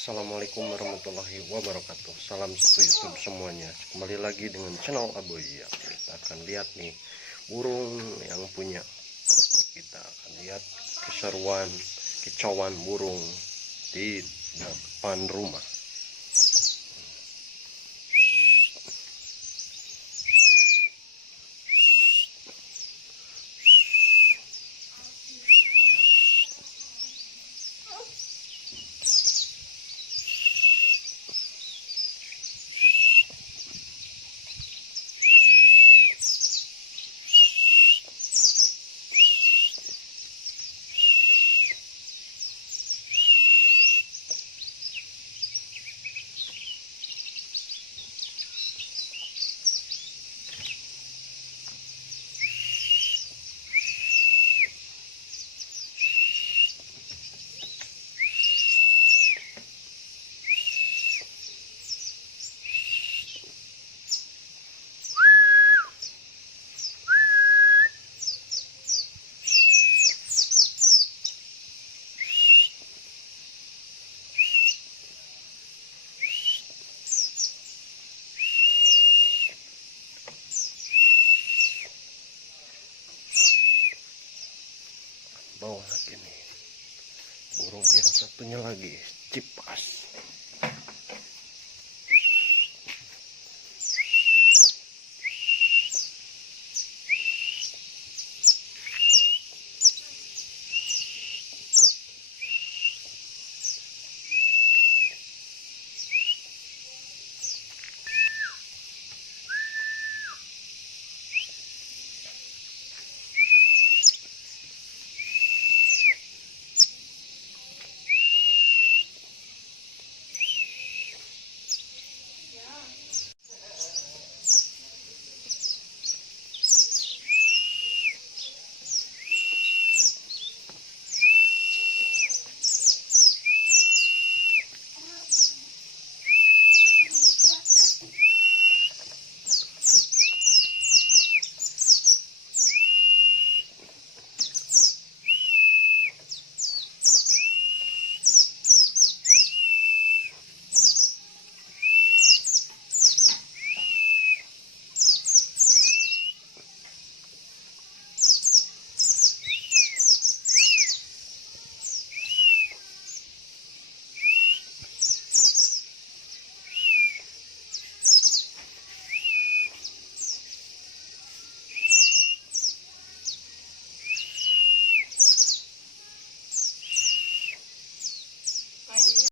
Assalamualaikum warahmatullahi wabarakatuh. Salam satu YouTube semuanya. Kembali lagi dengan channel Aboy ya. Kita akan lihat nih burung yang punya. Kita akan lihat keseruan kicauan burung di depan rumah. Bawah lagi nih burung yang satunya lagi cipas.